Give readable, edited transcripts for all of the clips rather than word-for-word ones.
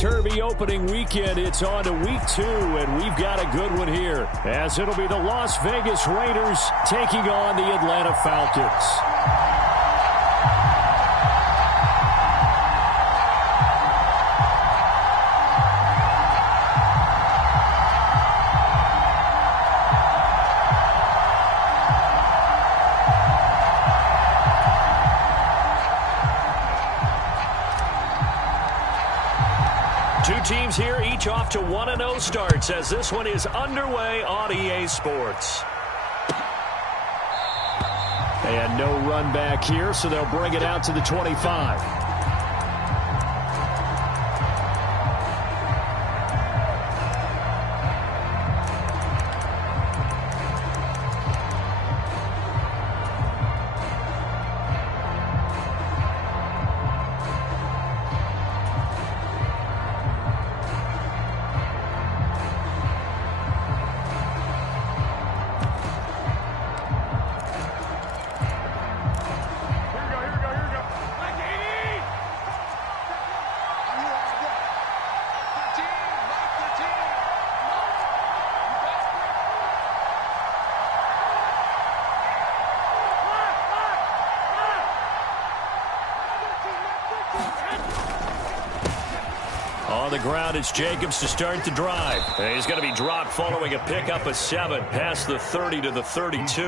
topsy-turvy opening weekend. It's on to week 2, and we've got a good one here, as it'll be the Las Vegas Raiders taking on the Atlanta Falcons. Two teams here, each off to 1-0 starts as this one is underway on EA Sports. And no run back here, so they'll bring it out to the 25. On the ground, it's Jacobs to start the drive. And he's going to be dropped following a pickup of 7 past the 30 to the 32.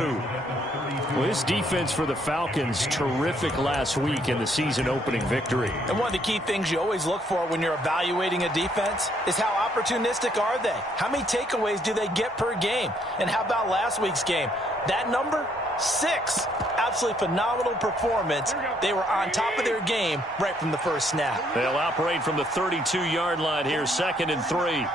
Well, this defense for the Falcons, terrific last week in the season-opening victory. And one of the key things you always look for when you're evaluating a defense is how opportunistic are they? How many takeaways do they get per game? And how about last week's game? That number? 6. Absolutely phenomenal performance. They were on top of their game right from the first snap. They'll operate from the 32-yard line here, 2nd and 3.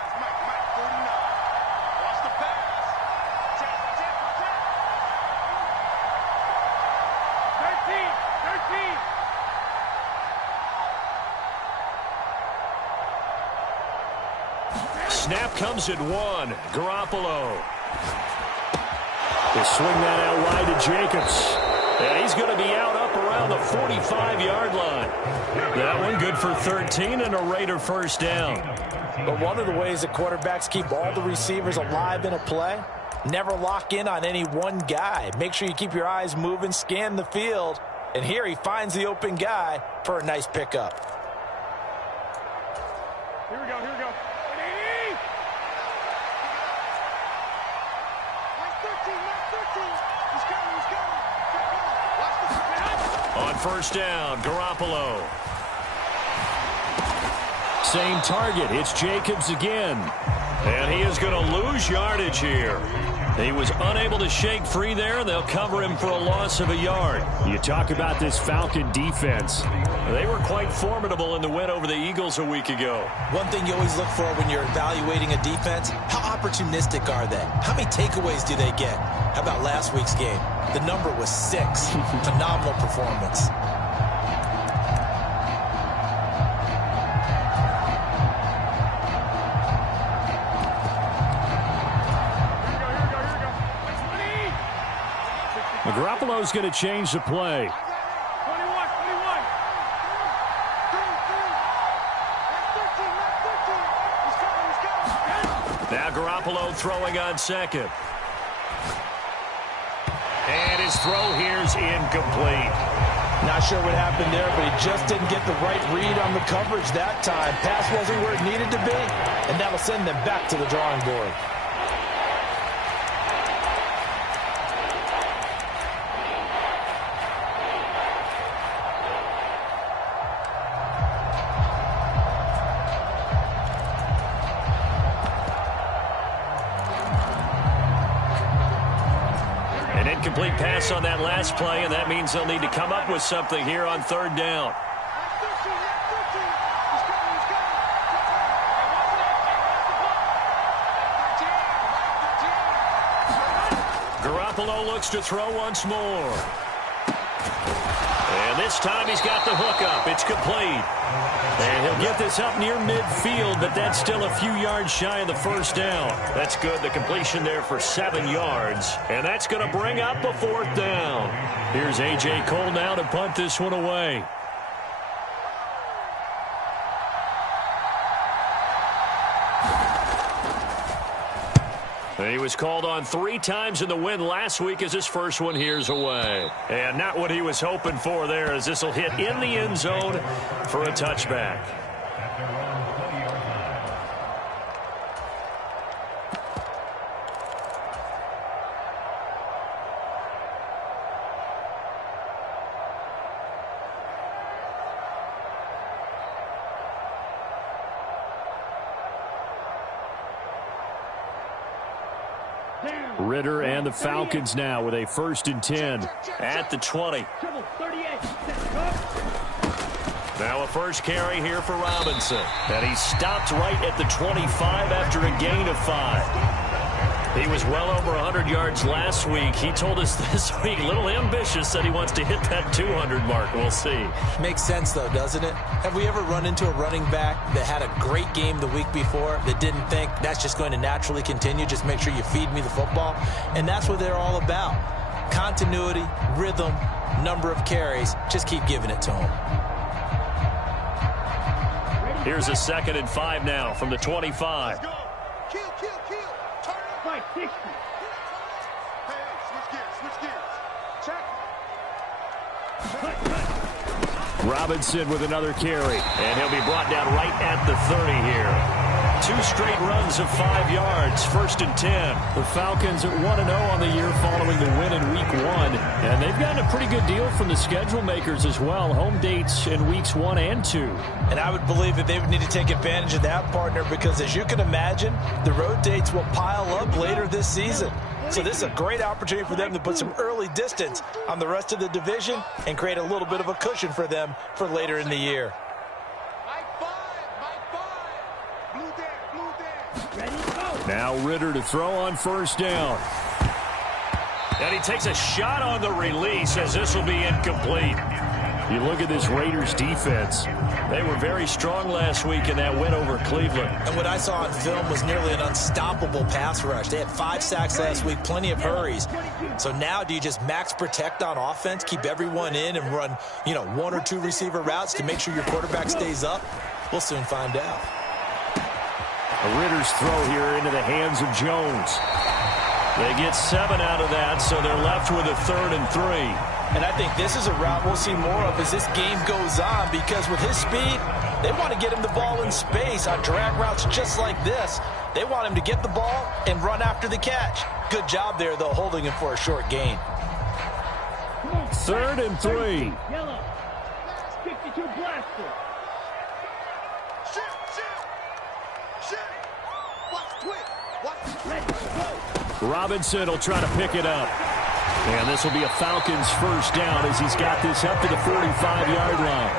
Snap comes at 1. Garoppolo. They swing that out wide to Jacobs. And he's going to be out up around the 45-yard line. That one good for 13 and a Raider first down. But one of the ways that quarterbacks keep all the receivers alive in a play, never lock in on any one guy. Make sure you keep your eyes moving, scan the field. And here he finds the open guy for a nice pickup. Here we go, here we go. On first down, Garoppolo. Same target. It's Jacobs again. And he is going to lose yardage here. He was unable to shake free there. They'll cover him for a loss of a yard. You talk about this Falcon defense. They were quite formidable in the win over the Eagles a week ago. One thing you always look for when you're evaluating a defense, how opportunistic are they? How many takeaways do they get? How about last week's game? The number was 6. Phenomenal performance. Garoppolo's going to change the play. Now Garoppolo throwing on 2nd. And his throw here's incomplete. Not sure what happened there, but he just didn't get the right read on the coverage that time. Pass wasn't where it needed to be, and that'll send them back to the drawing board. Incomplete pass on that last play, and that means they'll need to come up with something here on 3rd down. Garoppolo looks to throw once more. And this time he's got the hook up. It's complete. And he'll get this up near midfield, but that's still a few yards shy of the first down. That's good. The completion there for 7 yards. And that's going to bring up a 4th down. Here's A.J. Cole now to punt this one away. He was called on 3 times in the win last week as his first one here's away. And not what he was hoping for there, as this will hit in the end zone for a touchback. Ritter and the Falcons now with a 1st and 10. At the 20. Now a first carry here for Robinson. And he stopped right at the 25 after a gain of 5. He was well over 100 yards last week. He told us this week, a little ambitious, that he wants to hit that 200 mark. We'll see. Makes sense, though, doesn't it? Have we ever run into a running back that had a great game the week before that didn't think that's just going to naturally continue? Just make sure you feed me the football. And that's what they're all about. Continuity, rhythm, number of carries. Just keep giving it to them. Here's a 2nd and 5 now from the 25. Kill. Turn it. Fight 60. Hey, switch gears. Check. Robinson with another carry. And he'll be brought down right at the 30 here. 2 straight runs of 5 yards. 1st and 10. The Falcons at 1-0 on the year following the win in Week 1. And they've gotten a pretty good deal from the schedule makers as well. Home dates in Weeks 1 and 2. And I would believe that they would need to take advantage of that, partner, because as you can imagine, the road dates will pile up later this season. So this is a great opportunity for them to put some early distance on the rest of the division and create a little bit of a cushion for them for later in the year. Now Ritter to throw on 1st down. And he takes a shot on the release as this will be incomplete. You look at this Raiders defense. They were very strong last week in that win over Cleveland. And what I saw on film was nearly an unstoppable pass rush. They had 5 sacks last week, plenty of hurries. So now do you just max protect on offense, keep everyone in and run, 1 or 2 receiver routes to make sure your quarterback stays up? We'll soon find out. A Ritter's throw here into the hands of Jones. They get 7 out of that, so they're left with a 3rd and 3. And I think this is a route we'll see more of as this game goes on, because with his speed, they want to get him the ball in space on drag routes just like this. They want him to get the ball and run after the catch. Good job there, though, holding him for a short gain. 3rd and 3. Yellow. 52 blaster. Shit. Watch twitch. Robinson will try to pick it up. And this will be a Falcons 1st down as he's got this up to the 45-yard line.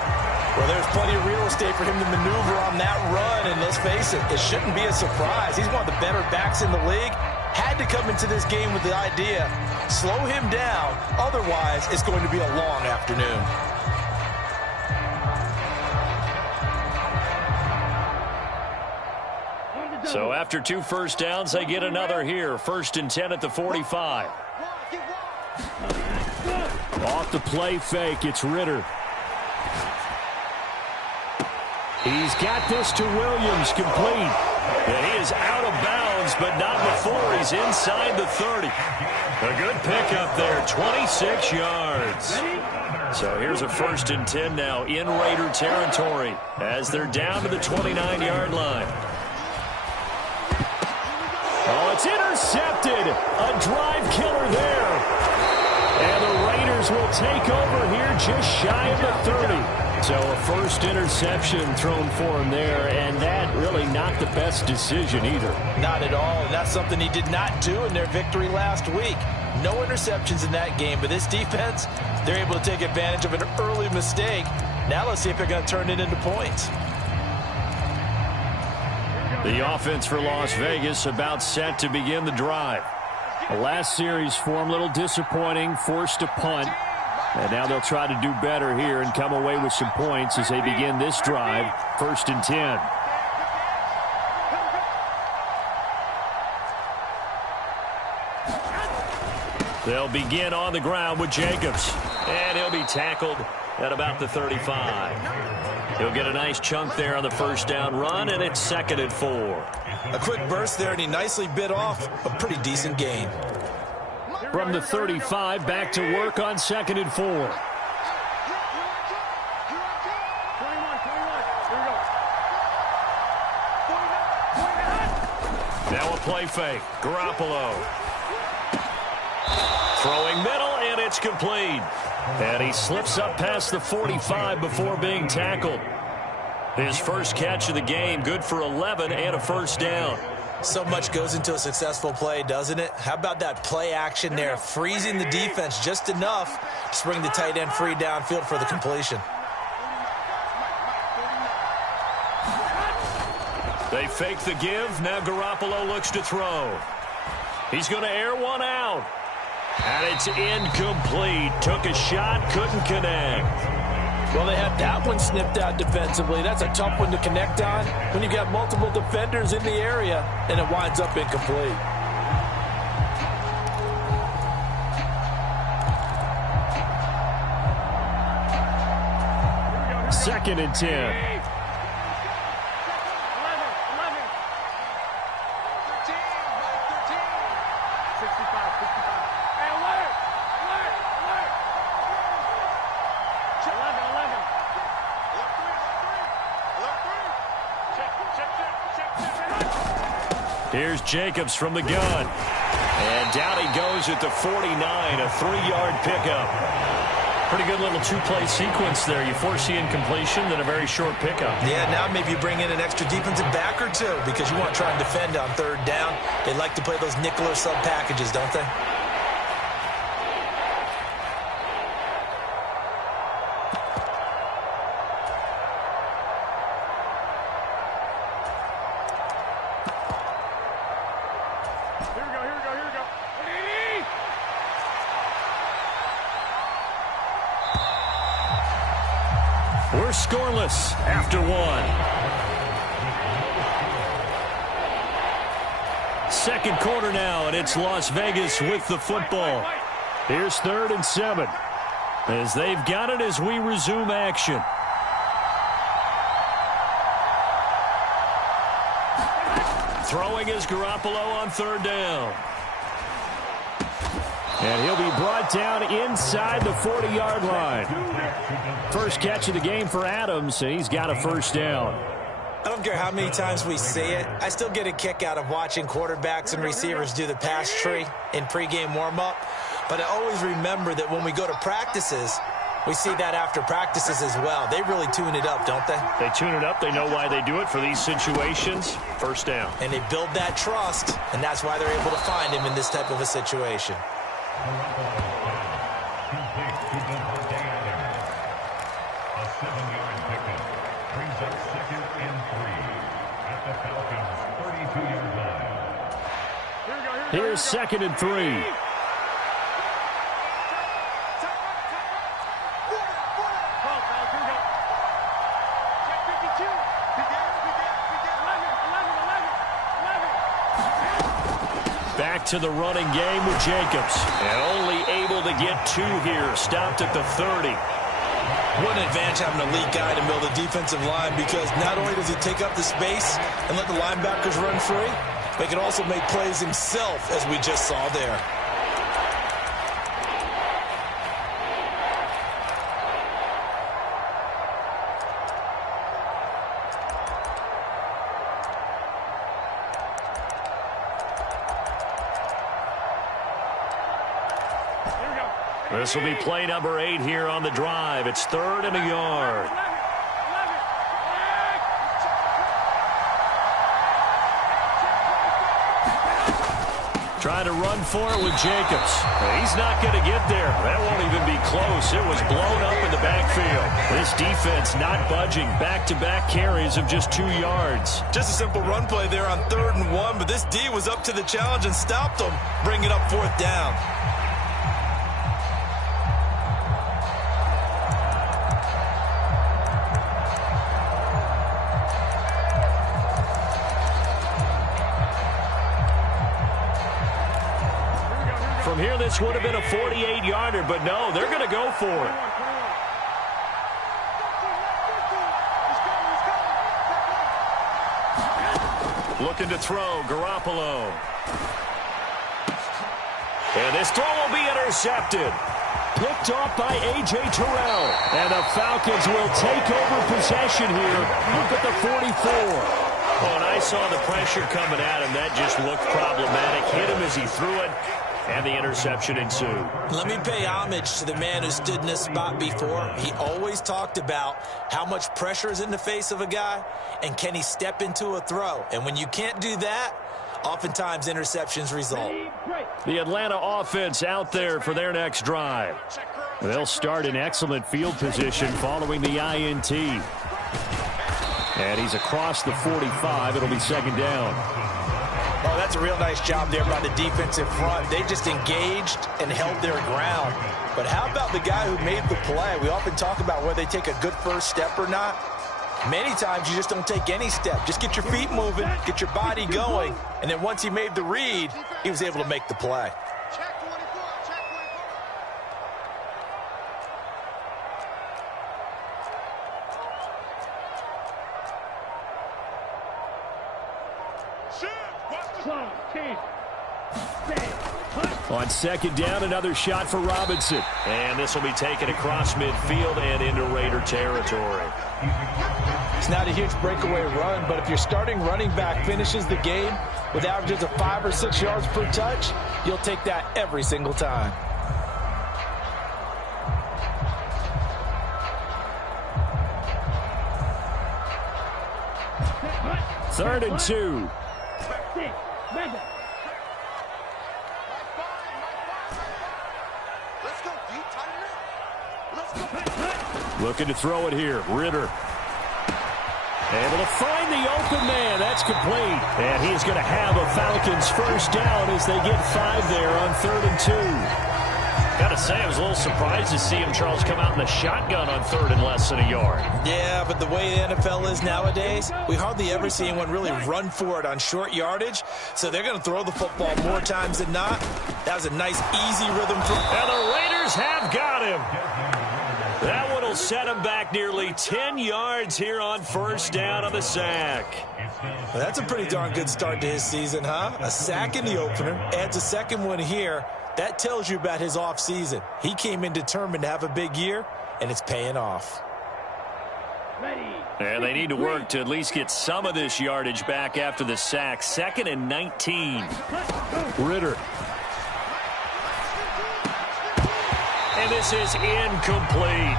Well, there's plenty of real estate for him to maneuver on that run, and let's face it, it shouldn't be a surprise. He's one of the better backs in the league. Had to come into this game with the idea, slow him down, otherwise it's going to be a long afternoon. So after 2 first downs, they get another here. 1st and 10 at the 45. Off the play fake, it's Ritter. He's got this to Williams, complete. And he is out of bounds, but not before he's inside the 30. A good pickup there, 26 yards. So here's a 1st and 10 now in Raider territory as they're down to the 29-yard line. Oh, it's intercepted. A drive killer there. And the Raiders will take over here just shy of the 30. So a 1st interception thrown for him there, and that really not the best decision either. Not at all, and that's something he did not do in their victory last week. No interceptions in that game, but this defense, they're able to take advantage of an early mistake. Now let's see if they're going to turn it into points. The offense for Las Vegas about set to begin the drive. The last series for him, a little disappointing, forced a punt. And now they'll try to do better here and come away with some points as they begin this drive. 1st and 10. They'll begin on the ground with Jacobs. And he'll be tackled at about the 35. He'll get a nice chunk there on the first down run, and it's 2nd and 4. A quick burst there, and he nicely bit off a pretty decent gain. From the 35, back to work on 2nd and 4. Now a play fake. Garoppolo. Throwing middle, and it's complete. And he slips up past the 45 before being tackled. His first catch of the game, good for 11 and a first down. So much goes into a successful play, doesn't it? How about that play action there, freezing the defense just enough to bring the tight end free downfield for the completion. They fake the give. Now Garoppolo looks to throw. He's going to air one out. And it's incomplete. Took a shot, couldn't connect. Well, they had that one snipped out defensively. That's a tough one to connect on when you've got multiple defenders in the area, and it winds up incomplete. Second and 10. Here's Jacobs from the gun. And down he goes at the 49, a 3-yard pickup. Pretty good little two-play sequence there. You force the incompletion, then a very short pickup. Yeah, now maybe you bring in an extra defensive back or two because you want to try and defend on 3rd down. They like to play those nickel or sub packages, don't they? We're scoreless after 1. Second quarter now, and it's Las Vegas with the football. Here's 3rd and 7. As they've got it as we resume action. Throwing is Garoppolo on 3rd down. And he'll be brought down inside the 40-yard line. First catch of the game for Adams, and he's got a first down. I don't care how many times we see it. I still get a kick out of watching quarterbacks and receivers do the pass tree in pregame warm-up. But I always remember that when we go to practices, we see that after practices as well. They really tune it up, don't they? They tune it up. They know why they do it for these situations. First down. And they build that trust, and that's why they're able to find him in this type of a situation. A 7-yard pickup brings up 2nd and 3 at the Falcons' 32-yard line. Here's 2nd and 3. Back to the running game with Jacobs. And only able to get 2 here. Stopped at the 30. What an advantage having an elite guy in the middle of the defensive line, because not only does he take up the space and let the linebackers run free, but he can also make plays himself, as we just saw there. This will be play number 8 here on the drive. It's 3rd and a yard. Trying to run for it with Jacobs. He's not going to get there. That won't even be close. It was blown up in the backfield. This defense not budging. Back-to-back carries of just 2 yards. Just a simple run play there on 3rd and 1, but this D was up to the challenge and stopped them, bringing up 4th down. From here, this would have been a 48-yarder, but no, they're going to go for it. Looking to throw, Garoppolo. And this throw will be intercepted. Picked off by A.J. Terrell. And the Falcons will take over possession here up at the 44. Oh, and I saw the pressure coming at him. That just looked problematic. Hit him as he threw it, and the interception ensued. Let me pay homage to the man who stood in this spot before. He always talked about how much pressure is in the face of a guy, and can he step into a throw. And when you can't do that, oftentimes interceptions result. The Atlanta offense out there for their next drive. They'll start in excellent field position following the INT. And he's across the 45. It'll be second down. Oh, that's a real nice job there by the defensive front. They just engaged and held their ground. But how about the guy who made the play? We often talk about whether they take a good first step or not. Many times you just don't take any step. Just get your feet moving, get your body going, and then once he made the read, he was able to make the play. Check 24, check 24. On second down, another shot for Robinson. And this will be taken across midfield and into Raider territory. It's not a huge breakaway run, but if your starting running back finishes the game with averages of 5 or 6 yards per touch, you'll take that every single time. Third and 2. Let's go deep, tighten up. Let's go. Looking to throw it here. Ritter. Able to find the open man. That's complete. And he's going to have a Falcons first down as they get 5 there on 3rd and 2. Got to say, I was a little surprised to see him, Charles, come out in the shotgun on 3rd and less than a yard. Yeah, but the way the NFL is nowadays, we hardly ever see anyone really run for it on short yardage. So they're going to throw the football more times than not. That was a nice, easy rhythm throw. And the Raiders have got him. That one will set him back nearly 10 yards here on first down on the sack. Well, that's a pretty darn good start to his season, huh? A sack in the opener, adds a second one here. That tells you about his offseason. He came in determined to have a big year, and it's paying off. And they need to work to at least get some of this yardage back after the sack. 2nd and 19. Ritter. And this is incomplete.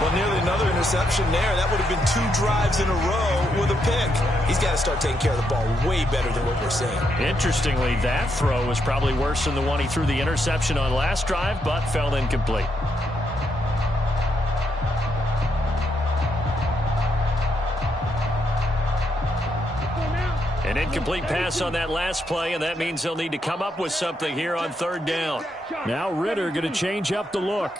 Well, nearly another interception there. That would have been 2 drives in a row with a pick. He's got to start taking care of the ball way better than what we're seeing. Interestingly, that throw was probably worse than the one he threw the interception on last drive, but fell incomplete. An incomplete pass on that last play, and that means they'll need to come up with something here on 3rd down. Now Ritter going to change up the look.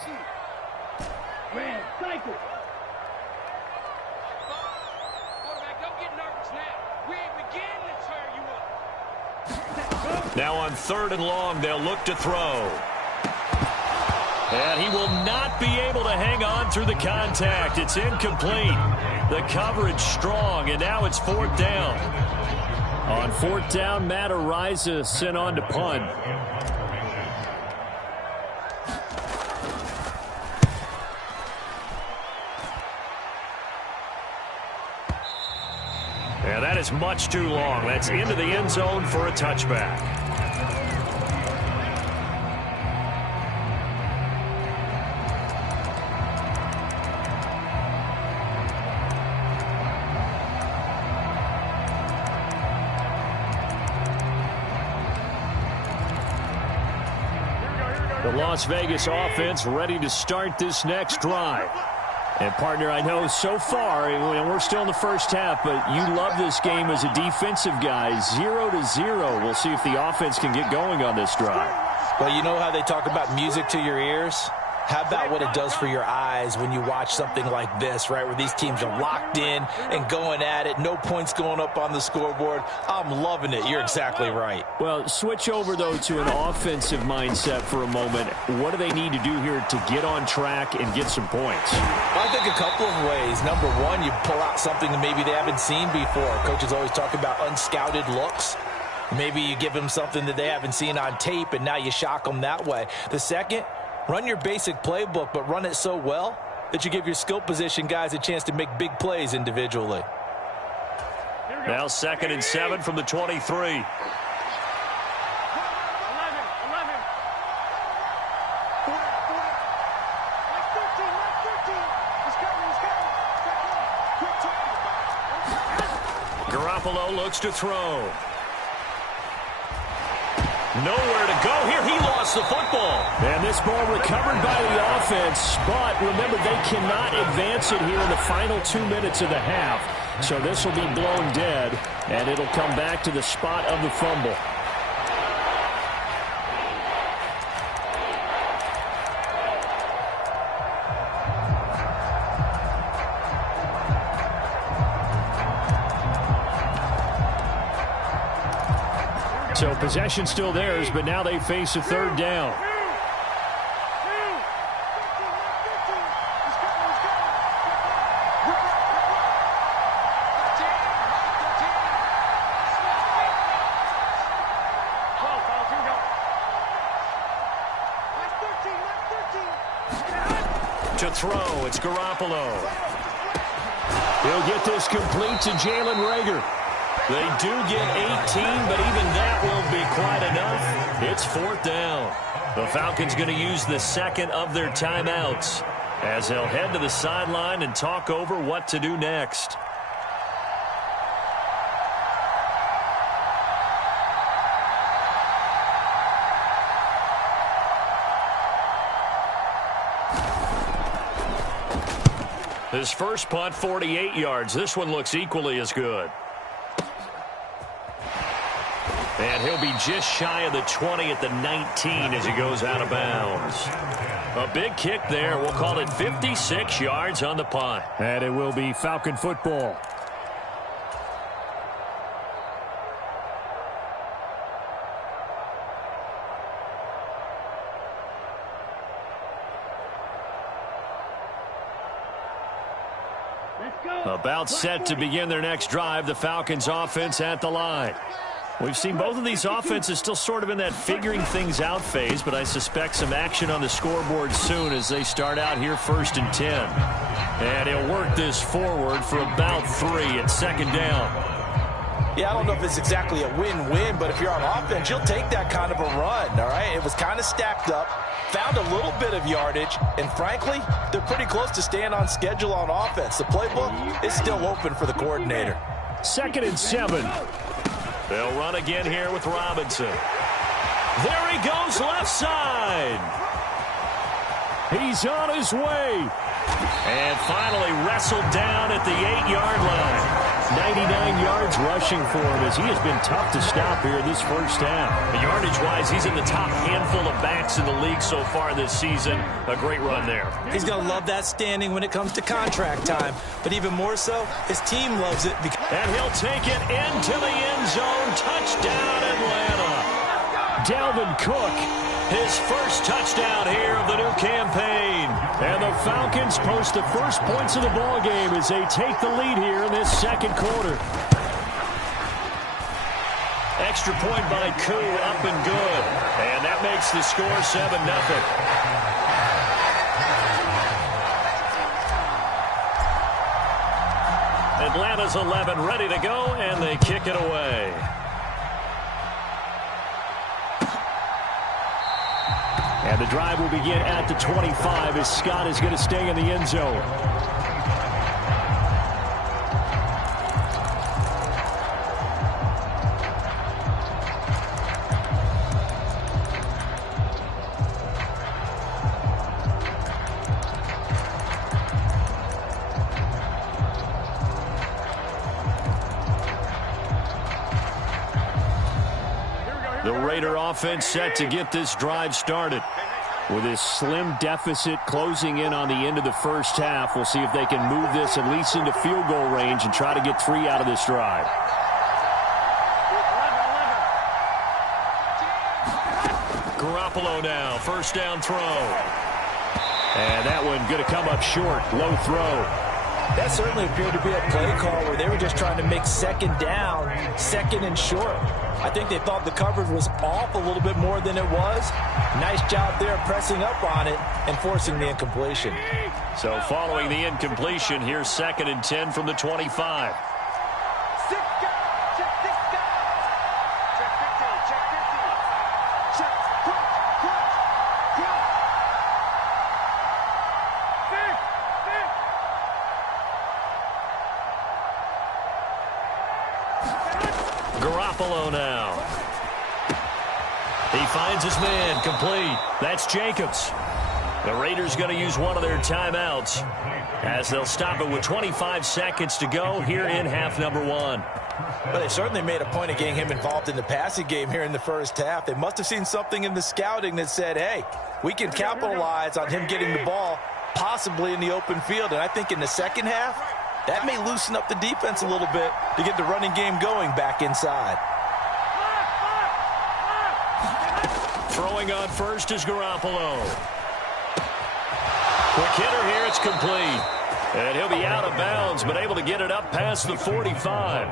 Now on 3rd and long, they'll look to throw. And he will not be able to hang on through the contact. It's incomplete. The coverage strong, and now it's 4th down. On 4th down, Matt Ariza sent on to punt. And that is much too long. That's into the end zone for a touchback. The Las Vegas offense ready to start this next drive. And, partner, I know so far, and we're still in the first half, but you love this game as a defensive guy. 0-0. We'll see if the offense can get going on this drive. Well, you know how they talk about music to your ears? How about what it does for your eyes when you watch something like this, right, where these teams are locked in and going at it, no points going up on the scoreboard. I'm loving it. You're exactly right. Well, switch over, though, to an offensive mindset for a moment. What do they need to do here to get on track and get some points? Well, I think a couple of ways. Number one, you pull out something that maybe they haven't seen before. Coaches always talk about unscouted looks. Maybe you give them something that they haven't seen on tape, and now you shock them that way. The second, run your basic playbook, but run it so well that you give your skill position guys a chance to make big plays individually. Now 2nd and 7 from the 23. Garoppolo looks to throw. Nowhere to go here. He lost the football. And this ball recovered by the offense. But remember, they cannot advance it here in the final 2 minutes of the half. So this will be blown dead, and it'll come back to the spot of the fumble. So possession still theirs, but now they face a 3rd down. To throw, it's Garoppolo. He'll get this complete to Jalen Reagor. They do get 18, but even that won't be quite enough. It's 4th down. The Falcons going to use the 2nd of their timeouts as they'll head to the sideline and talk over what to do next. His first punt, 48 yards. This one looks equally as good. And he'll be just shy of the 20 at the 19 as he goes out of bounds. A big kick there. We'll call it 56 yards on the punt. And it will be Falcon football. About set to begin their next drive, the Falcons offense at the line. We've seen both of these offenses still sort of in that figuring things out phase, but I suspect some action on the scoreboard soon as they start out here 1st and 10. And he'll work this forward for about 3 at 2nd down. Yeah, I don't know if it's exactly a win-win, but if you're on offense, you'll take that kind of a run, all right? It was kind of stacked up, found a little bit of yardage, and frankly, they're pretty close to staying on schedule on offense. The playbook is still open for the coordinator. 2nd and 7. They'll run again here with Robinson. There he goes, left side. He's on his way. And finally wrestled down at the 8-yard line. 99 yards rushing for him as he has been tough to stop here this first half. Yardage-wise, he's in the top handful of backs in the league so far this season. A great run there. He's going to love that standing when it comes to contract time. But even more so, his team loves it. And he'll take it into the end zone. Touchdown, Atlanta. Dalvin Cook. His first touchdown here of the new campaign. And the Falcons post the first points of the ball game as they take the lead here in this 2nd quarter. Extra point by Koo, up and good. And that makes the score 7-0. Atlanta's 11 ready to go, and they kick it away. And the drive will begin at the 25 as Scott is going to stay in the end zone. The Raider offense set to get this drive started. With this slim deficit closing in on the end of the first half, we'll see if they can move this at least into field goal range and try to get 3 out of this drive. Garoppolo now, first down throw. And that one going to come up short, low throw. That certainly appeared to be a play call where they were just trying to make second down, second and short. I think they thought the coverage was off a little bit more than it was. Nice job there pressing up on it and forcing the incompletion. So following the incompletion, here's 2nd and 10 from the 25. Garoppolo now. He finds his man, complete. That's Jacobs. The Raiders going to use one of their timeouts as they'll stop it with 25 seconds to go here in half number 1. Well, they certainly made a point of getting him involved in the passing game here in the first half. They must have seen something in the scouting that said, hey, we can capitalize on him getting the ball possibly in the open field. And I think in the second half, that may loosen up the defense a little bit to get the running game going back inside. Throwing on first is Garoppolo. Quick hitter here, it's complete. And he'll be out of bounds, but able to get it up past the 45.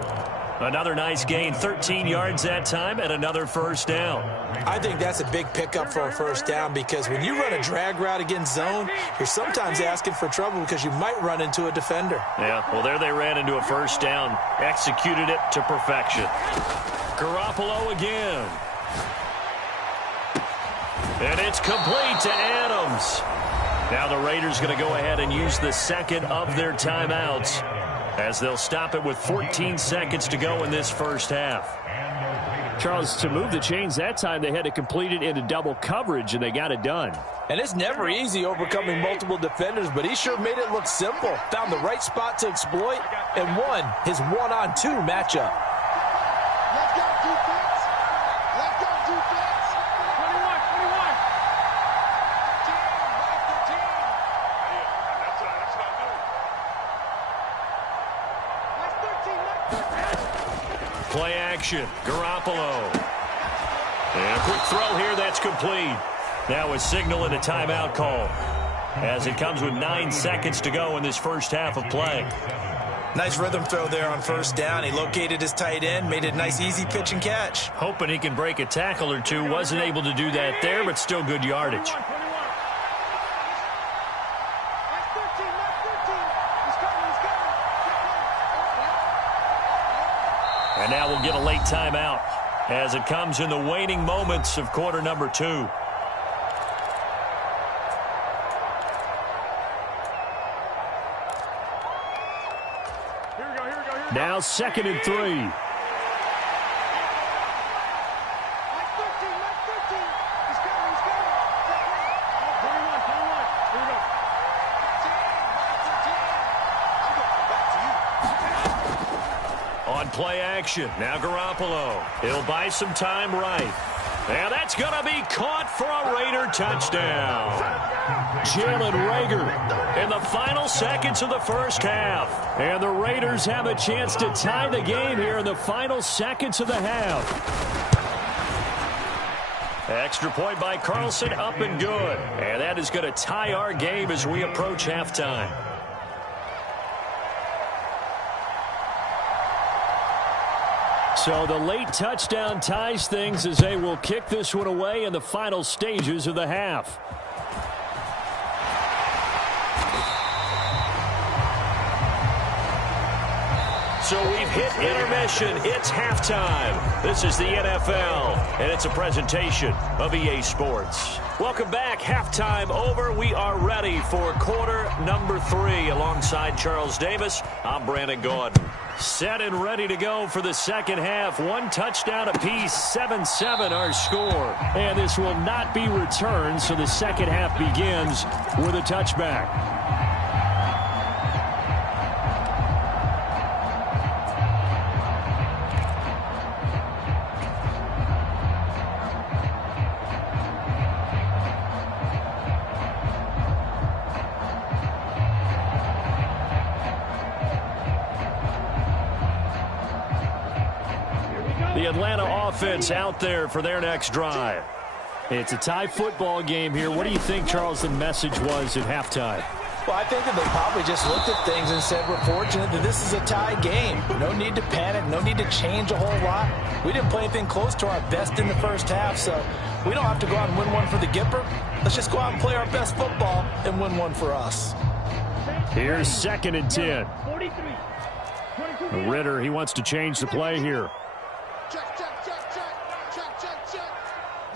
Another nice gain, 13 yards that time, and another first down. I think that's a big pickup for a first down because when you run a drag route against zone, you're sometimes asking for trouble because you might run into a defender. Yeah, well, there they ran into a first down, executed it to perfection. Garoppolo again. And it's complete to Adams. Now the Raiders going to go ahead and use the second of their timeouts as they'll stop it with 14 seconds to go in this first half. Charles, to move the chains that time, they had to complete it into double coverage, and they got it done. And it's never easy overcoming multiple defenders, but he sure made it look simple. Found the right spot to exploit and won his one-on-two matchup. Let's go, defense. Let's go, defense. 21, 21. Team, back to team. Yeah, that's what I do. Let's 13, let's 13. Play action, Garoppolo. And a quick throw here, that's complete. Now a signal and a timeout call as it comes with 9 seconds to go in this first half of play. Nice rhythm throw there on first down. He located his tight end, made it a nice easy pitch and catch. Hoping he can break a tackle or two. Wasn't able to do that there, but still good yardage. Let's 13, let's 13. He's coming, he's coming. And now we'll get a late timeout as it comes in the waning moments of quarter number 2. Now 2nd and 3. Let's 13, let's 13. He's coming, he's coming. 21, 21. Here we go. Team, back to team. I'm going back to you. On play action, now Garoppolo. He'll buy some time right. And that's going to be caught for a Raider touchdown. Jalen Reagor in the final seconds of the first half. And the Raiders have a chance to tie the game here in the final seconds of the half. Extra point by Carlson, up and good. And that is going to tie our game as we approach halftime. So the late touchdown ties things as they will kick this one away in the final stages of the half. So we've hit intermission. It's halftime. This is the NFL, and it's a presentation of EA Sports. Welcome back. Halftime over. We are ready for quarter number 3. Alongside Charles Davis, I'm Brandon Gordon. Set and ready to go for the second half. 1 touchdown apiece, 7-7 our score. And this will not be returned, so the second half begins with a touchback. The Atlanta offense out there for their next drive. It's a tie football game here. What do you think, Charles, the message was at halftime? Well, I think that they probably just looked at things and said, we're fortunate that this is a tie game. No need to panic. No need to change a whole lot. We didn't play anything close to our best in the first half, so we don't have to go out and win one for the Gipper. Let's just go out and play our best football and win one for us. Here's 2nd and 10. Ritter, he wants to change the play here.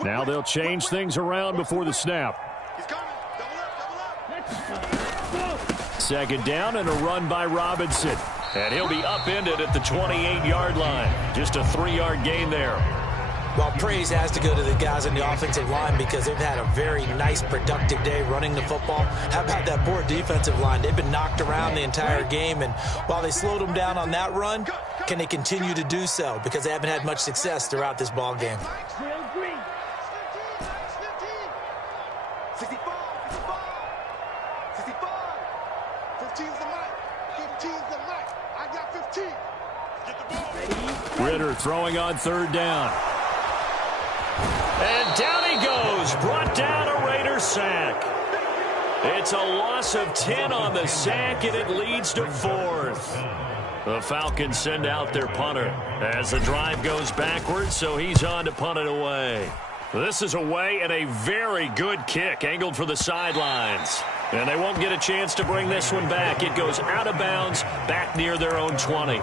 Now they'll change things around before the snap. 2nd down and a run by Robinson. And he'll be upended at the 28-yard line. Just a 3-yard gain there. Well, praise has to go to the guys on the offensive line because they've had a very nice, productive day running the football. How about that poor defensive line? They've been knocked around the entire game, and while they slowed them down on that run, can they continue to do so? Because they haven't had much success throughout this ball game. 15's the mic. 15's the mic. I got 15. Get the ball. Ritter throwing on 3rd down. And down he goes. Brought down a Raider sack. It's a loss of 10 on the sack, and it leads to 4th. The Falcons send out their punter as the drive goes backwards, so he's on to punt it away. This is away and a very good kick angled for the sidelines. And they won't get a chance to bring this one back. It goes out of bounds back near their own 20.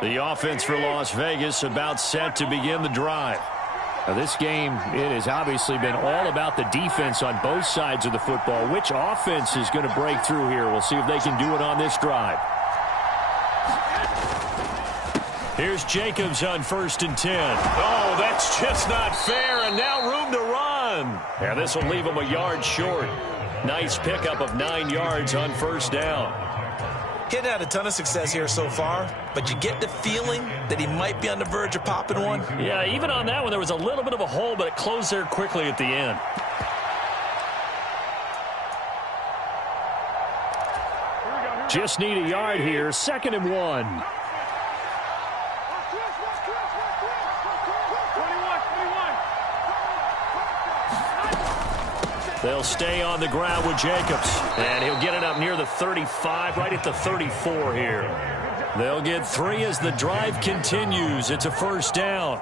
The offense for Las Vegas about set to begin the drive. Now this game, it has obviously been all about the defense on both sides of the football. Which offense is going to break through here? We'll see if they can do it on this drive. Here's Jacobs on 1st and 10. Oh, that's just not fair, and now room to run. Yeah, this will leave him a yard short. Nice pickup of 9 yards on 1st down. He hadn't had a ton of success here so far, but you get the feeling that he might be on the verge of popping one. Yeah, even on that one, there was a little bit of a hole, but it closed there quickly at the end. Just need a yard here. 2nd and 1. They'll stay on the ground with Jacobs. And he'll get it up near the 35, right at the 34 here. They'll get 3 as the drive continues. It's a 1st down.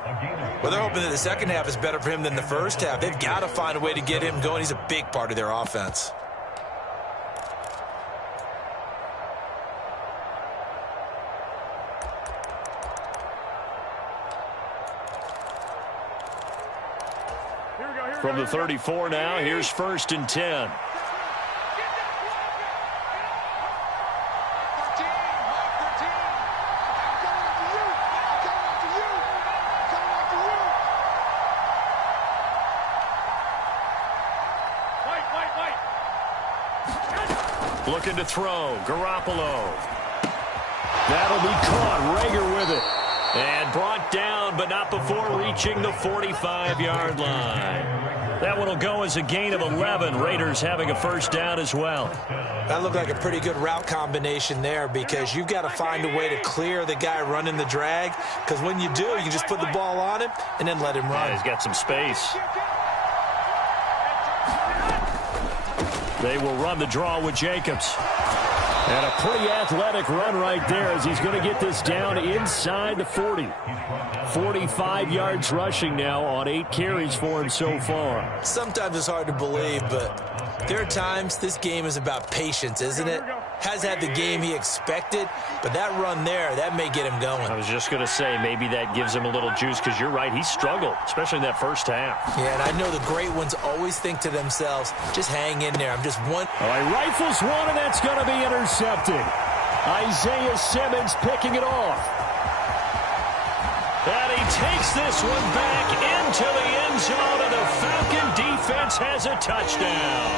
Well, they're hoping that the second half is better for him than the first half. They've got to find a way to get him going. He's a big part of their offense. From the 34 now, here's 1st and 10. Looking to throw. Garoppolo. That'll be caught. Rager with it. And brought down, but not before reaching the 45-yard line. That one will go as a gain of 11. Raiders having a 1st down as well. That looked like a pretty good route combination there because you've got to find a way to clear the guy running the drag. Because when you do, you can just put the ball on him and then let him run. Yeah, he's got some space. They will run the draw with Jacobs. And a pretty athletic run right there as he's going to get this down inside the 40. 45 yards rushing now on 8 carries for him so far. Sometimes it's hard to believe, but there are times this game is about patience, isn't it? Has had the game he expected, but that run there, that may get him going. I was just going to say maybe that gives him a little juice because you're right, he struggled, especially in that first half. Yeah, and I know the great ones always think to themselves, just hang in there. I'm just one. All right, rifles one, and that's going to be intercepted. Isaiah Simmons picking it off. And he takes this one back into the end zone, and the Falcon defense defense has a touchdown.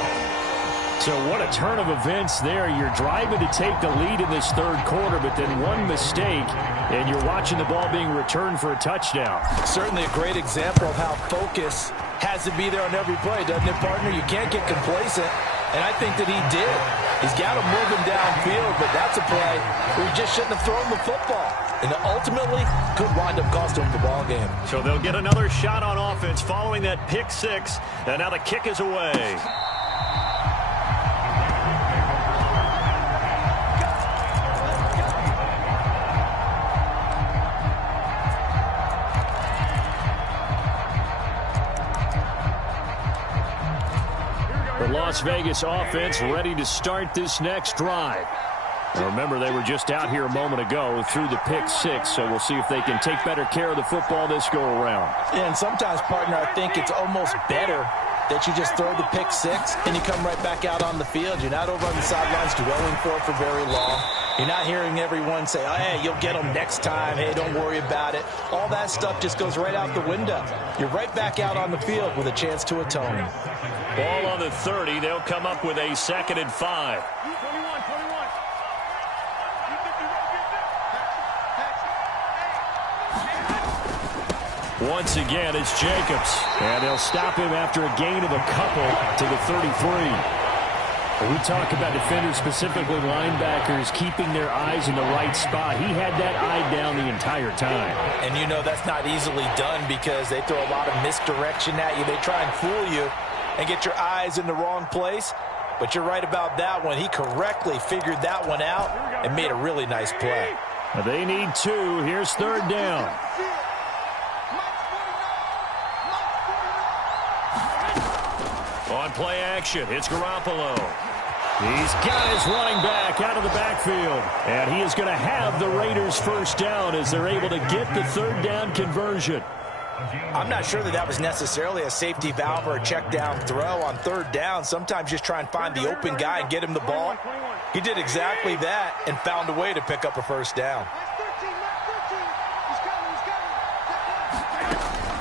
So what a turn of events there. You're driving to take the lead in this third quarter, but then one mistake, and you're watching the ball being returned for a touchdown. Certainly a great example of how focus has to be there on every play, doesn't it, partner? You can't get complacent, and I think that he did. He's got to move him downfield, but that's a play where he just shouldn't have thrown the football. And ultimately, could wind up costing him the ball game. So they'll get another shot on offense following that pick six, and now the kick is away. The Las Vegas offense ready to start this next drive. Now remember, they were just out here a moment ago through the pick six, so we'll see if they can take better care of the football this go-around. Yeah, and sometimes, partner, I think it's almost better that you just throw the pick six and you come right back out on the field. You're not over on the sidelines dwelling for very long. You're not hearing everyone say, oh, hey, you'll get them next time. Hey, don't worry about it. All that stuff just goes right out the window. You're right back out on the field with a chance to atone. Ball on the 30. They'll come up with a 2nd and 5. Once again, it's Jacobs. And they'll stop him after a gain of a couple to the 33. We talk about defenders, specifically linebackers, keeping their eyes in the right spot. He had that eye down the entire time. And you know that's not easily done because they throw a lot of misdirection at you. They try and fool you and get your eyes in the wrong place. But you're right about that one. He correctly figured that one out and made a really nice play. They need 2. Here's 3rd down. On play action, it's Garoppolo. He's got his running back out of the backfield. And he is going to have the Raiders first down as they're able to get the 3rd down conversion. I'm not sure that was necessarily a safety valve or a check down throw on 3rd down. Sometimes just try and find the open guy and get him the ball. He did exactly that and found a way to pick up a first down.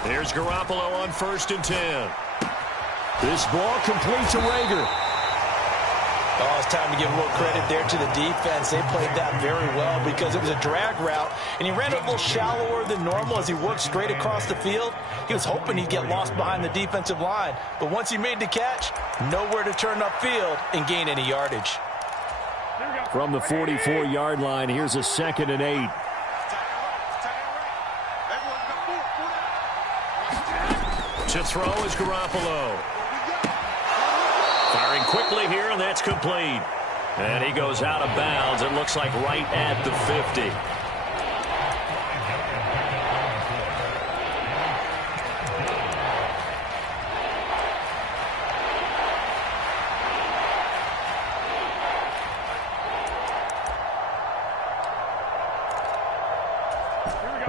There's Garoppolo on 1st and 10. This ball complete to Rager. Oh, it's time to give a little credit there to the defense. They played that very well because it was a drag route, and he ran a little shallower than normal as he worked straight across the field. He was hoping he'd get lost behind the defensive line, but once he made the catch, nowhere to turn upfield and gain any yardage. From the 44-yard line, here's a 2nd and 8. To throw is Garoppolo. Firing quickly here, and that's complete. And he goes out of bounds. It looks like right at the 50.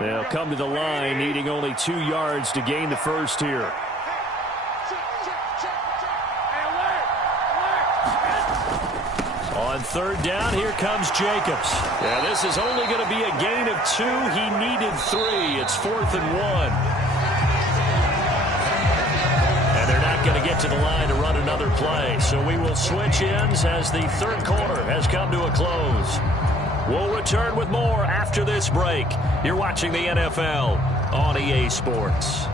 They'll come to the line, needing only 2 yards to gain the first here. On 3rd down, here comes Jacobs. Yeah, this is only going to be a gain of 2. He needed 3. It's 4th and 1. And they're not going to get to the line to run another play. So we will switch ends as the 3rd quarter has come to a close. We'll return with more after this break. You're watching the NFL on EA Sports.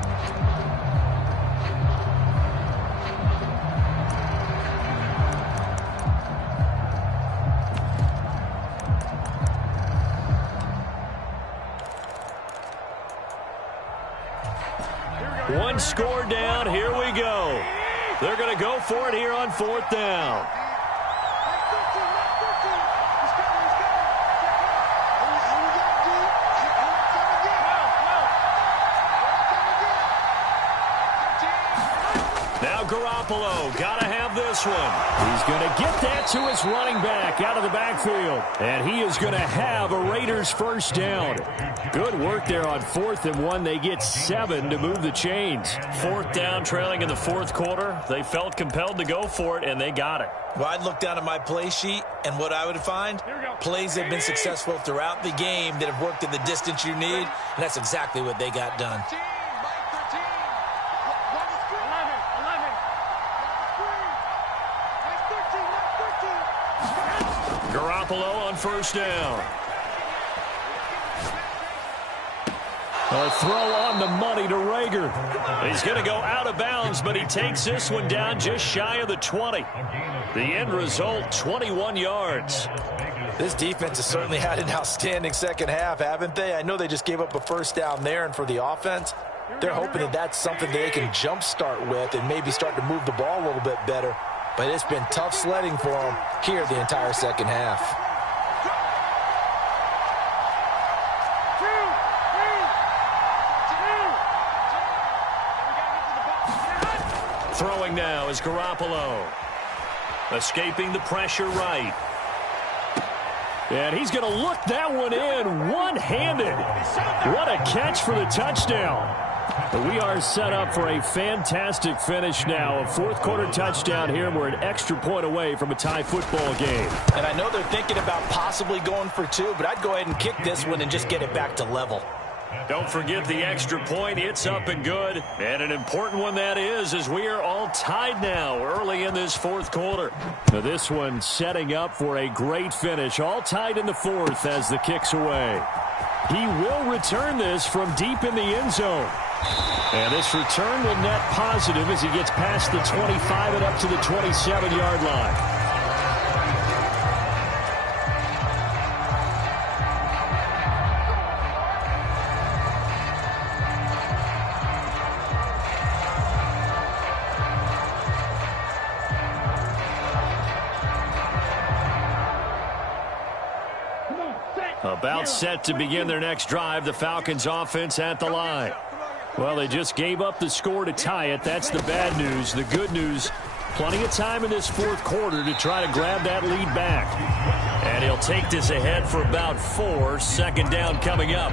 One score down. Here we go. They're going to go for it here on 4th down. Now Garoppolo, got to have this one. He's going to get that to his running back out of the backfield. And he is going to have a Raiders first down. Good work there on 4th and 1. They get 7 to move the chains. 4th down, trailing in the 4th quarter. They felt compelled to go for it, and they got it. Well, I'd look down at my play sheet, and what I would find, plays that have been successful throughout the game that have worked at the distance you need, and that's exactly what they got done. Garoppolo on first down. A throw on the money to Rager. He's going to go out of bounds, but he takes this one down just shy of the 20. The end result, 21 yards. This defense has certainly had an outstanding second half, haven't they? I know they just gave up a first down there, and for the offense, they're hoping that that's something they can jumpstart with and maybe start to move the ball a little bit better. But it's been tough sledding for them here the entire second half. Throwing now is Garoppolo. Escaping the pressure right. And he's going to look that one in one-handed. What a catch for the touchdown. We are set up for a fantastic finish now. A fourth-quarter touchdown here, and we're an extra point away from a tie football game. And I know they're thinking about possibly going for two, but I'd go ahead and kick this one and just get it back to level. Don't forget the extra point. It's up and good. And an important one that is, as we are all tied now early in this fourth quarter. Now this one setting up for a great finish. All tied in the fourth as the kick's away. He will return this from deep in the end zone. And this return will net positive as he gets past the 25 and up to the 27-yard line. About set to begin their next drive, the Falcons offense at the line. Well, they just gave up the score to tie it. That's the bad news. The good news, plenty of time in this fourth quarter to try to grab that lead back. And he'll take this ahead for about 4. Second down coming up.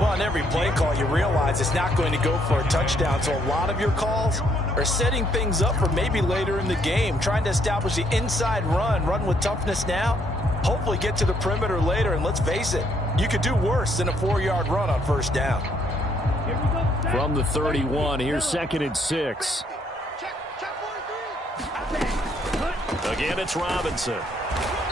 Well, on every play call, you realize it's not going to go for a touchdown, so a lot of your calls are setting things up for maybe later in the game, trying to establish the inside run with toughness now, hopefully get to the perimeter later, and let's face it, you could do worse than a 4-yard run on first down. From the 31, here's 2nd and 6. Again, it's Robinson.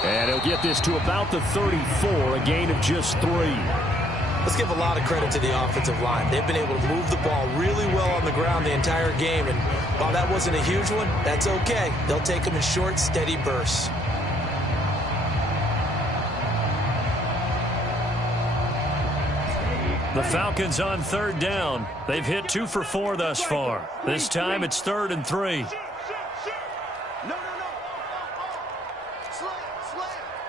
And he'll get this to about the 34, a gain of just 3. Let's give a lot of credit to the offensive line. They've been able to move the ball really well on the ground the entire game, and while that wasn't a huge one, that's okay. They'll take them in short, steady bursts. The Falcons on third down. They've hit 2 for 4 thus far. This time it's 3rd and 3.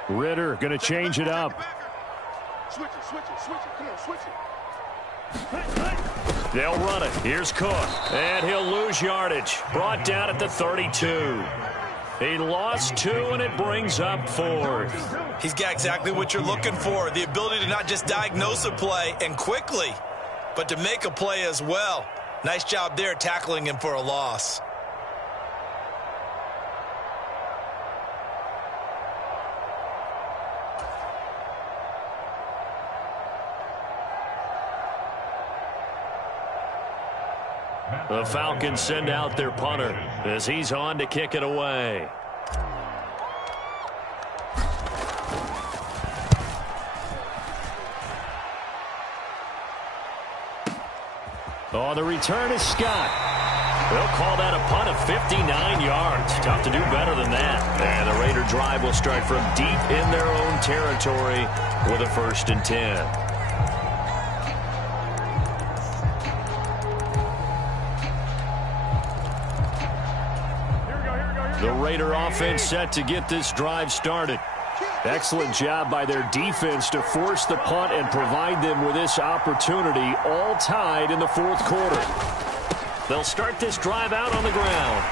Ritter going to change it up. Switch it. Come on, switch it. They'll run it. Here's Cook. And he'll lose yardage. Brought down at the 32. He lost 2, and it brings up 4th. He's got exactly what you're looking for, the ability to not just diagnose a play and quickly, but to make a play as well. Nice job there tackling him for a loss. The Falcons send out their punter as he's on to kick it away. Oh, the return is Scott. They'll call that a punt of 59 yards. Tough to do better than that. And the Raider drive will start from deep in their own territory with a 1st and 10. The Raider offense set to get this drive started. Excellent job by their defense to force the punt and provide them with this opportunity, all tied in the fourth quarter. They'll start this drive out on the ground.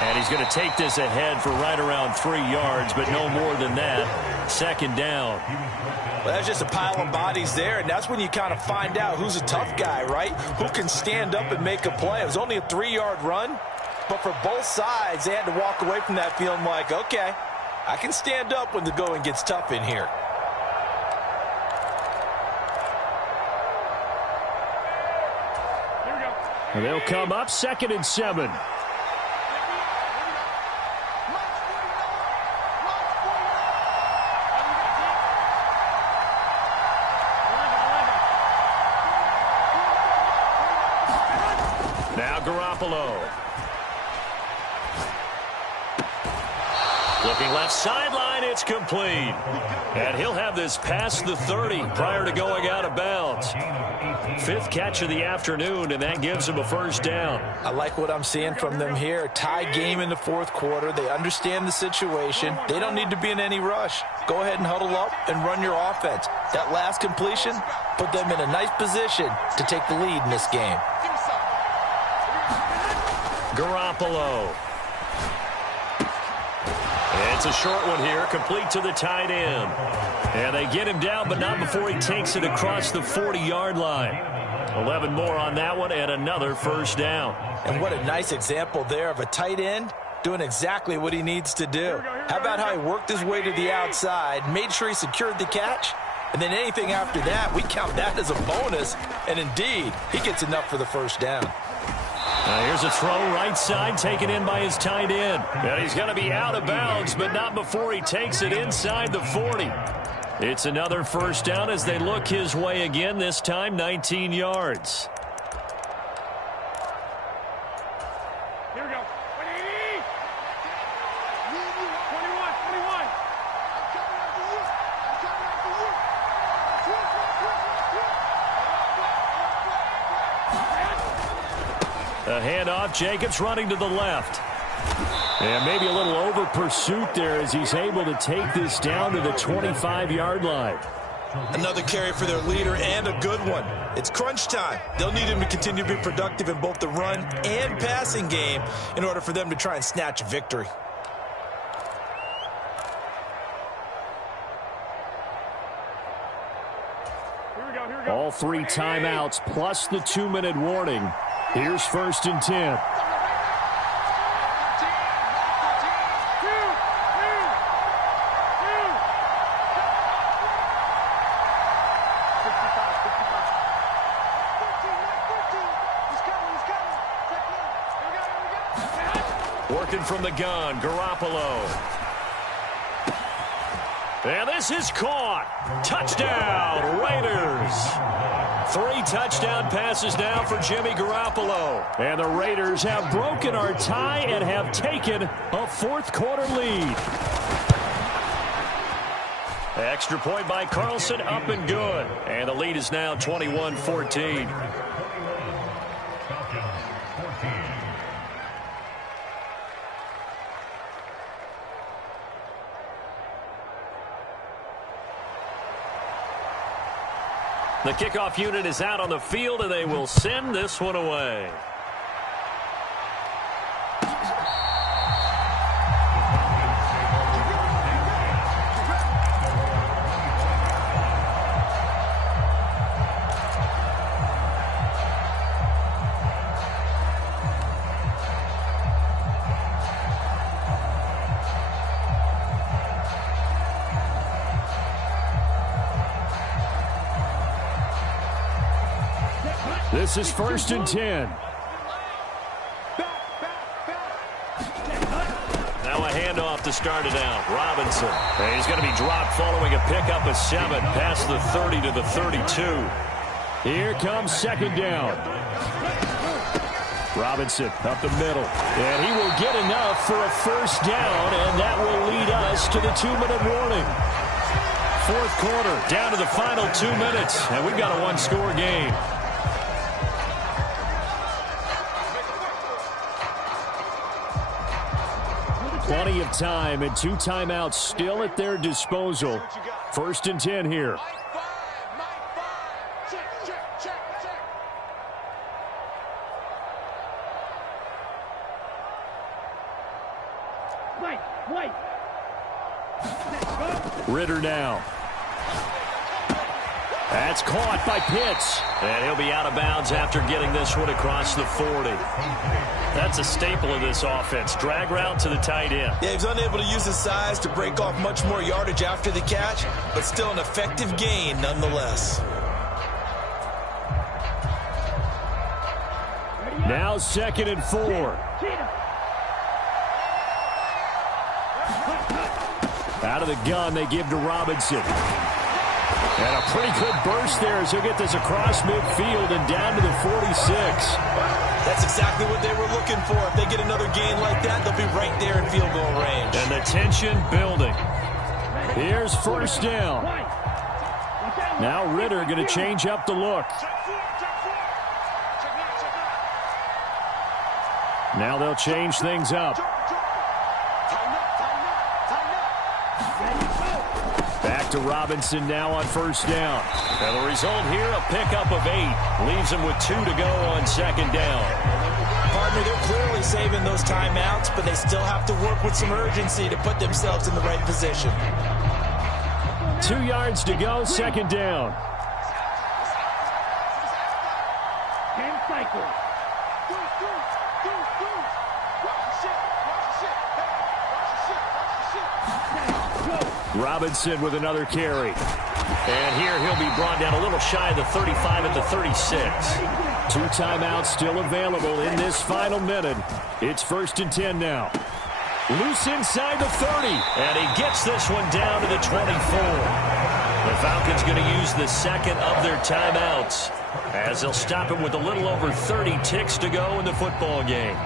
And he's going to take this ahead for right around 3 yards, but no more than that. 2nd down. Well, that's just a pile of bodies there, and that's when you kind of find out who's a tough guy, right? Who can stand up and make a play. It was only a 3-yard run, but for both sides, they had to walk away from that feeling like, okay, I can stand up when the going gets tough in here. And they'll come up 2nd and 7. Garoppolo. Looking left sideline, it's complete. And he'll have this past the 30 prior to going out of bounds. 5th catch of the afternoon, and that gives him a first down. I like what I'm seeing from them here. Tied game in the 4th quarter. They understand the situation. They don't need to be in any rush. Go ahead and huddle up and run your offense. That last completion put them in a nice position to take the lead in this game. Garoppolo. It's a short one here, complete to the tight end. And they get him down, but not before he takes it across the 40-yard line. 11 more on that one, and another first down. And what a nice example there of a tight end doing exactly what he needs to do. How about how he worked his way to the outside, made sure he secured the catch, and then anything after that, we count that as a bonus. And indeed, he gets enough for the first down. Now here's a throw right side taken in by his tight end. And he's going to be out of bounds, but not before he takes it inside the 40. It's another first down as they look his way again, this time 19 yards. Here we go. 180. 21. I'm coming after you. A handoff, Jacobs running to the left. And maybe a little over pursuit there as he's able to take this down to the 25-yard line. Another carry for their leader and a good one. It's crunch time. They'll need him to continue to be productive in both the run and passing game in order for them to try and snatch a victory. Here we go. All 3 timeouts plus the 2-minute warning. Here's 1st and 10. Working from the gun, Garoppolo. And this is caught. Touchdown, Raiders. 3 touchdown passes now for Jimmy Garoppolo. And the Raiders have broken our tie and have taken a 4th quarter lead. Extra point by Carlson, up and good. And the lead is now 21-14. The kickoff unit is out on the field, and they will send this one away. This is 1st and 10. Now a handoff to start it out. Robinson. And he's going to be dropped following a pickup of 7 past the 30 to the 32. Here comes 2nd down. Robinson up the middle. And he will get enough for a first down, and that will lead us to the 2-minute warning. 4th quarter, down to the final 2 minutes, and we've got a 1-score game. Plenty of time and 2 timeouts still at their disposal. 1st and 10 here. Wait. Ritter now. That's caught by Pitts. And he'll be out of bounds after getting this one across the 40. That's a staple of this offense. Drag route to the tight end. Yeah, he was unable to use his size to break off much more yardage after the catch, but still an effective gain nonetheless. Now 2nd and 4. Out of the gun, they give to Robinson. And a pretty good burst there as he'll get this across midfield and down to the 46. That's exactly what they were looking for. If they get another gain like that, they'll be right there in field goal range. And the tension building. Here's first down. Now Ritter going to change up the look. Now they'll change things up. Back to Robinson now on first down. And the result here, a pickup of 8. Leaves them with 2 to go on second down. Partner, they're clearly saving those timeouts, but they still have to work with some urgency to put themselves in the right position. 2 yards to go, second down. Robinson with another carry. And here he'll be brought down a little shy of the 35 at the 36. 2 timeouts still available in this final minute. It's 1st and 10 now. Loose inside the 30. And he gets this one down to the 24. The Falcons going to use the second of their timeouts as they'll stop him with a little over 30 ticks to go in the football game.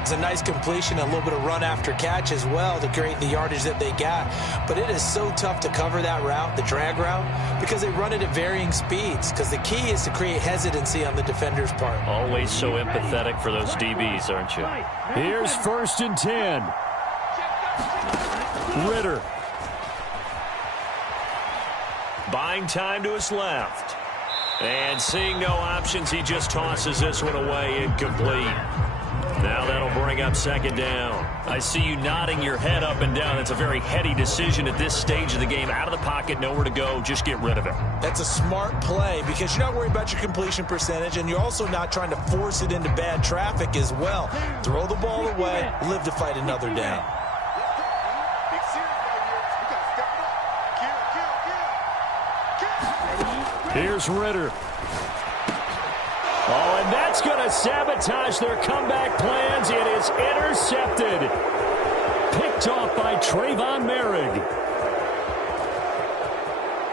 It's a nice completion, a little bit of run after catch as well to create the yardage that they got. But it is so tough to cover that route, the drag route, because they run it at varying speeds. Because the key is to create hesitancy on the defender's part. Always so empathetic for those DBs, aren't you? Here's 1st and 10. Ritter. Buying time to his left. And seeing no options, he just tosses this one away, incomplete. Now that'll bring up second down. I see you nodding your head up and down. That's a very heady decision at this stage of the game. Out of the pocket, nowhere to go. Just get rid of it. That's a smart play because you're not worried about your completion percentage, and you're also not trying to force it into bad traffic as well. Throw the ball away, live to fight another down. Here's Ritter. Oh, and that's going to sabotage their comeback plans. It is intercepted. Picked off by Trayvon Merrick.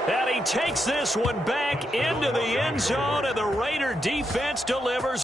And he takes this one back into the end zone, and the Raider defense delivers.